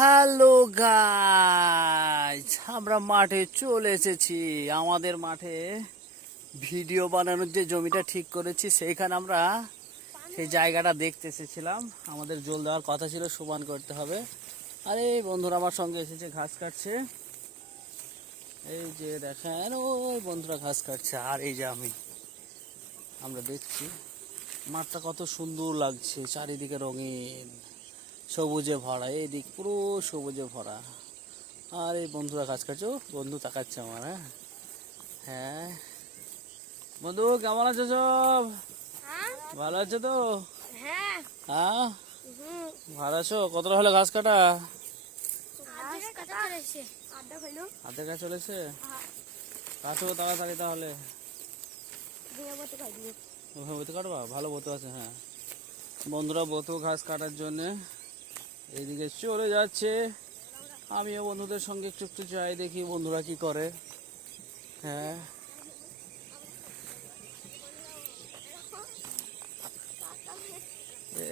Hello guys, আমরা মাঠে চলে এসেছি। আমাদের মাঠে ভিডিও বানানোর যে জমিটা ঠিক করেছি সেইখানে আমরা সেই জায়গাটা দেখতে এসেছিলাম। আমাদের জল দেওয়ার কথা ছিল, সমান করতে হবে। আর এই বন্ধুরা আমার সঙ্গে এসেছে, ঘাস কাটছে। এই যে দেখেন, ওই বন্ধুরা ঘাস কাটছে, আর এই যে আমরা দেখছি মাঠটা কত সুন্দর লাগছে, চারিদিকে রঙিন সবুজে ভরা, এইদিক পুরো সবুজে ভরা। আর এই বন্ধুরা কাজ করছে, বন্ধু তাকাচ্ছে আমার। হ্যাঁ হ্যাঁ বন্ধু, কেমন আছো সব? ভালো আছো তো? হ্যাঁ ভালো আছো? কতটা হলো ঘাস কাটা? হাতের কাছে চলেছে। কাটো তাড়াতাড়ি, তাহলে বতে কাটবা, ভালো বতো আছে। হ্যাঁ বন্ধুরা বতো ঘাস কাটার জন্যে এইদিকে চলে যাচ্ছে। আমিও বন্ধুদের সঙ্গে একটু একটু যাই, দেখি বন্ধুরা কি করে। হ্যাঁ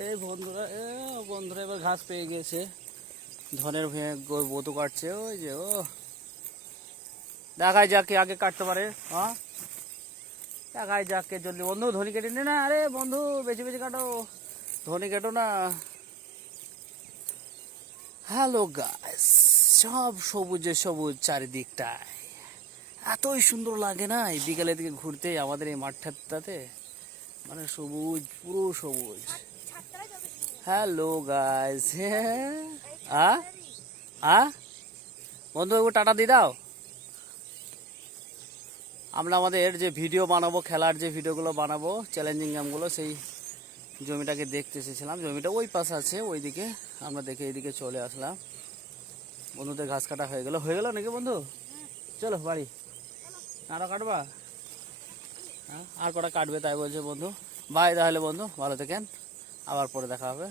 এই বন্ধুরা এবার ঘাস পেয়ে গেছে, ধনের ভেঙে বতু কাটছে। ওই যে ও দেখায় যাক কে আগে কাটতে পারে। হ্যাঁ দেখায় যাক কে জলদি। বন্ধু ধনী কেটে নে না, আরে বন্ধু বেশি বেশি কাটো, ধনী কেটো না। হ্যালো গাইস, সব সবুজে সবুজ চারিদিকটায়, এতই সুন্দর লাগে না এই বিকালের দিকে ঘুরতে আমাদের এই মাঠটাতে, মানে সবুজ, পুরো সবুজ। হ্যালো গাইস, বন্ধু একটু টাটা দিয়ে দাও। আমরা আমাদের যে ভিডিও বানাবো, খেলার যে ভিডিওগুলো বানাবো, চ্যালেঞ্জিং গেমগুলো, সেই জমিটাকে দেখতে এসেছিলাম। জমিটা ওই পাশে আছে, ওইদিকে আমরা দেখে এইদিকে চলে আসলাম। বন্ধুদের ঘাস কাটা হয়ে গেল নাকি বন্ধু? চলো বাড়ি। আরো কাটবা? হ্যাঁ আর কটা কাটবে তাই বলছে বন্ধু। বাই তাহলে বন্ধু, ভালো থাকেন, আবার পরে দেখা হবে।